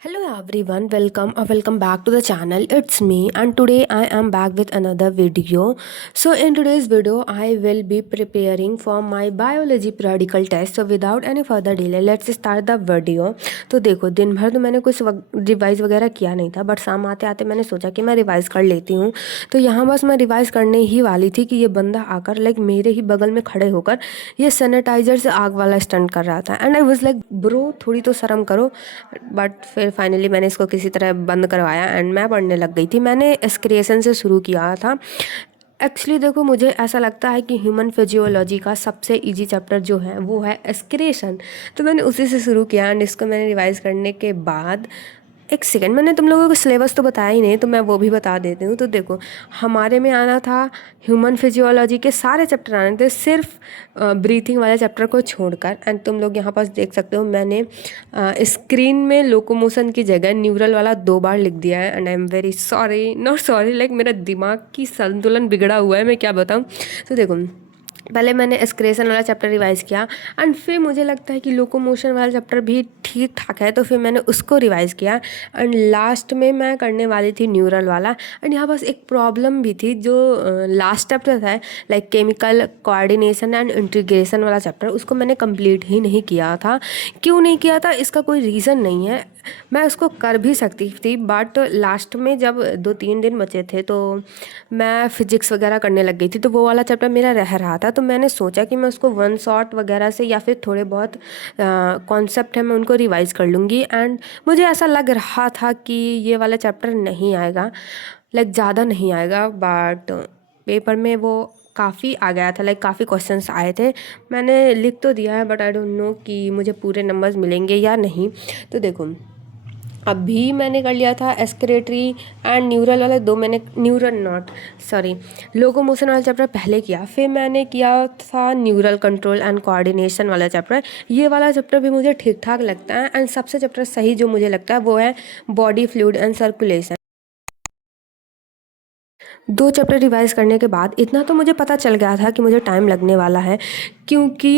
Hello everyone, welcome back to the channel. It's me and today I am back with another video. So in today's video I will be preparing for my biology periodical test. So without any further delay let's start the video. तो देखो दिन भर तो मैंने कुछ revise वगैरह किया नहीं था, बट शाम आते आते मैंने सोचा कि मैं रिवाइज़ कर लेती हूँ। तो यहाँ बस मैं रिवाइज़ करने ही वाली थी कि ये बंदा आकर लाइक मेरे ही बगल में खड़े होकर ये सैनिटाइज़र से आग वाला स्टंट कर रहा था। And I was like bro थोड़ी तो शर्म करो। बट फिर फाइनली मैंने इसको किसी तरह बंद करवाया एंड मैं पढ़ने लग गई थी। मैंने एस्क्रिएशन से शुरू किया था। एक्चुअली देखो मुझे ऐसा लगता है कि ह्यूमन फिजियोलॉजी का सबसे इजी चैप्टर जो है वो है एस्क्रिएशन। तो मैंने उसी से शुरू किया एंड इसको मैंने रिवाइज़ करने के बाद एक सेकेंड, मैंने तुम लोगों को सिलेबस तो बताया ही नहीं, तो मैं वो भी बता देती हूँ। तो देखो हमारे में आना था ह्यूमन फिजियोलॉजी के सारे चैप्टर आने थे, सिर्फ ब्रीथिंग वाले चैप्टर को छोड़कर। एंड तुम लोग यहाँ पास देख सकते हो मैंने स्क्रीन में लोकोमोशन की जगह न्यूरल वाला 2 बार लिख दिया है। And I am very sorry, not sorry, like मेरा दिमाग की संतुलन बिगड़ा हुआ है, मैं क्या बताऊँ। तो देखो पहले मैंने एस्क्रेशन वाला चैप्टर रिवाइज़ किया एंड फिर मुझे लगता है कि लोकोमोशन वाला चैप्टर भी ठीक ठाक है, तो फिर मैंने उसको रिवाइज़ किया एंड लास्ट में मैं करने वाली थी न्यूरल वाला। एंड यहाँ बस एक प्रॉब्लम भी थी, जो लास्ट चैप्टर था like chemical coordination and integration वाला चैप्टर, उसको मैंने कंप्लीट ही नहीं किया था। क्यों नहीं किया था इसका कोई रीज़न नहीं है, मैं उसको कर भी सकती थी, बट लास्ट में जब 2-3 दिन बचे थे तो मैं फिजिक्स वगैरह करने लग गई थी, तो वो वाला चैप्टर मेरा रह रहा था। तो मैंने सोचा कि मैं उसको वन शॉट वगैरह से या फिर थोड़े बहुत कॉन्सेप्ट है मैं उनको रिवाइज़ कर लूँगी। एंड मुझे ऐसा लग रहा था कि ये वाला चैप्टर नहीं आएगा, लाइक ज़्यादा नहीं आएगा, बट पेपर में वो काफ़ी आ गया था, लाइक काफ़ी क्वेश्चंस आए थे। मैंने लिख तो दिया है बट आई डोंट नो कि मुझे पूरे नंबर्स मिलेंगे या नहीं। तो देखो अभी मैंने कर लिया था एस्क्रेटरी एंड न्यूरल वाले 2, मैंने न्यूरल नॉट सॉरी लोकोमोशन वाला चैप्टर पहले किया, फिर मैंने किया था न्यूरल कंट्रोल एंड कोऑर्डिनेशन वाला चैप्टर। ये वाला चैप्टर भी मुझे ठीक ठाक लगता है एंड सबसे चैप्टर सही जो मुझे लगता है वो है body fluid and circulation. 2 chapter revise करने के बाद इतना तो मुझे पता चल गया था कि मुझे टाइम लगने वाला है, क्योंकि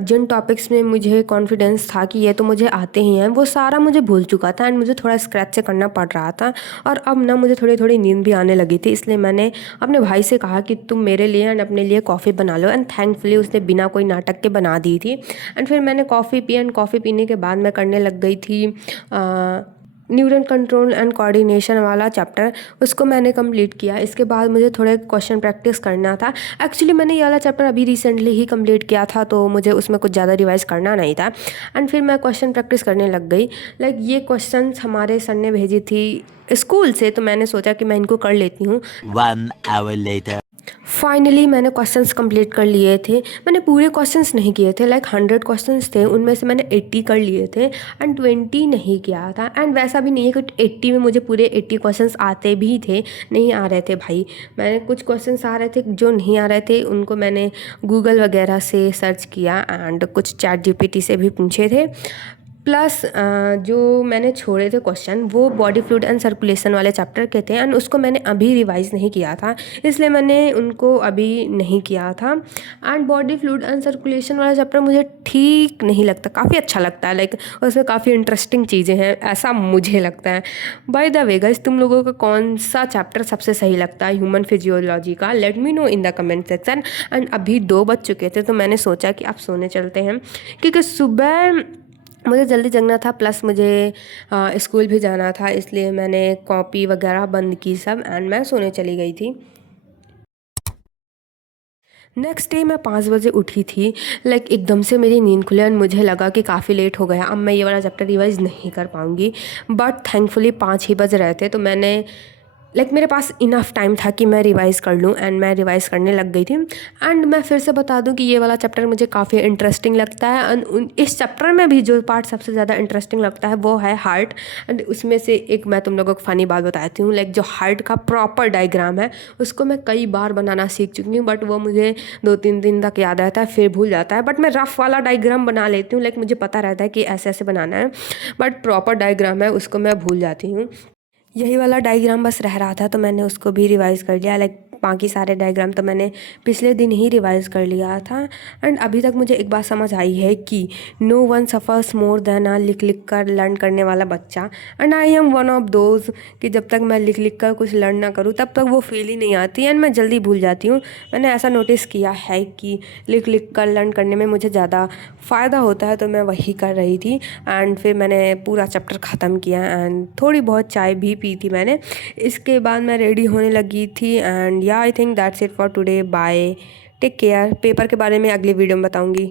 जिन टॉपिक्स में मुझे कॉन्फिडेंस था कि ये तो मुझे आते ही हैं वो सारा मुझे भूल चुका था एंड मुझे थोड़ा स्क्रैच से करना पड़ रहा था। और अब ना मुझे थोड़ी थोड़ी नींद भी आने लगी थी, इसलिए मैंने अपने भाई से कहा कि तुम मेरे लिए एंड अपने लिए कॉफ़ी बना लो। एंड थैंकफुली उसने बिना कोई नाटक के बना दी थी। एंड फिर मैंने कॉफ़ी पी एंड कॉफ़ी पीने के बाद मैं करने लग गई थी न्यूरल कंट्रोल एंड कोऑर्डिनेशन वाला चैप्टर, उसको मैंने कंप्लीट किया। इसके बाद मुझे थोड़े क्वेश्चन प्रैक्टिस करना था। एक्चुअली मैंने ये वाला चैप्टर अभी रिसेंटली ही कंप्लीट किया था, तो मुझे उसमें कुछ ज़्यादा रिवाइज़ करना नहीं था। एंड फिर मैं क्वेश्चन प्रैक्टिस करने लग गई। लाइक ये क्वेश्चन हमारे सर ने भेजी थी स्कूल से, तो मैंने सोचा कि मैं इनको कर लेती हूँ। 1 hour later. फाइनली मैंने क्वेश्चंस कंप्लीट कर लिए थे। मैंने पूरे क्वेश्चंस नहीं किए थे, लाइक 100 क्वेश्चंस थे, उनमें से मैंने 80 कर लिए थे एंड 20 नहीं किया था। एंड वैसा भी नहीं है कि 80 में मुझे पूरे 80 क्वेश्चंस आते भी थे, नहीं आ रहे थे भाई। मैंने कुछ क्वेश्चंस आ रहे थे, जो नहीं आ रहे थे उनको मैंने गूगल वगैरह से सर्च किया एंड कुछ चैट जीपीटी से भी पूछे थे। प्लस जो मैंने छोड़े थे क्वेश्चन वो बॉडी फ्लूइड एंड सर्कुलेशन वाले चैप्टर के थे एंड उसको मैंने अभी रिवाइज़ नहीं किया था, इसलिए मैंने उनको अभी नहीं किया था। And body fluid and circulation वाला चैप्टर मुझे ठीक नहीं लगता, काफ़ी अच्छा लगता है, लाइक उसमें काफ़ी इंटरेस्टिंग चीज़ें हैं, ऐसा मुझे लगता है। बाय द वे गाइस, तुम लोगों को कौन सा चैप्टर सबसे सही लगता है ह्यूमन फिजियोलॉजी का? Let me know in the comment section. And अभी 2 बज चुके थे, तो मैंने सोचा कि आप सोने चलते हैं, क्योंकि सुबह मुझे जल्दी जगना था, प्लस मुझे स्कूल भी जाना था, इसलिए मैंने कॉपी वगैरह बंद की सब एंड मैं सोने चली गई थी। नेक्स्ट डे मैं 5 बजे उठी थी, लाइक एकदम से मेरी नींद खुली और मुझे लगा कि काफ़ी लेट हो गया, अब मैं ये वाला चैप्टर रिवाइज़ नहीं कर पाऊँगी। बट थैंकफुली 5 ही बज रहे थे, तो मैंने मेरे पास इनफ टाइम था कि मैं रिवाइज़ कर लूँ, एंड मैं रिवाइज़ करने लग गई थी। एंड मैं फिर से बता दूँ कि ये वाला चैप्टर मुझे काफ़ी इंटरेस्टिंग लगता है। एंड इस चैप्टर में भी जो पार्ट सबसे ज़्यादा इंटरेस्टिंग लगता है वो है हार्ट। एंड उसमें से एक मैं तुम लोगों को फ़नी बात बताती हूँ। जो हार्ट का प्रॉपर डायग्राम है उसको मैं कई बार बनाना सीख चुकी हूँ, बट वो मुझे 2-3 दिन तक याद रहता है, फिर भूल जाता है। बट मैं रफ़ वाला डायग्राम बना लेती हूँ, मुझे पता रहता है कि ऐसे ऐसे बनाना है, बट प्रॉपर डायग्राम है उसको मैं भूल जाती हूँ। यही वाला डायग्राम बस रह रहा था, तो मैंने उसको भी रिवाइज़ कर लिया। बाकी सारे डायग्राम तो मैंने पिछले दिन ही रिवाइज़ कर लिया था। एंड अभी तक मुझे एक बात समझ आई है कि no one suffers more than a लिख लिख कर लर्न करने वाला बच्चा। And I am one of those कि जब तक मैं लिख लिख कर कुछ लर्न ना करूँ तब तक वो फील ही नहीं आती, एंड मैं जल्दी भूल जाती हूँ। मैंने ऐसा नोटिस किया है कि लिख लिख कर लर्न करने में मुझे ज़्यादा फ़ायदा होता है, तो मैं वही कर रही थी। एंड फिर मैंने पूरा चैप्टर ख़त्म किया, एंड थोड़ी बहुत चाय भी पी थी मैंने। इसके बाद मैं रेडी होने लगी थी। एंड या I think that's it for today. Bye, take care. Paper के बारे में अगली वीडियो में बताऊँगी।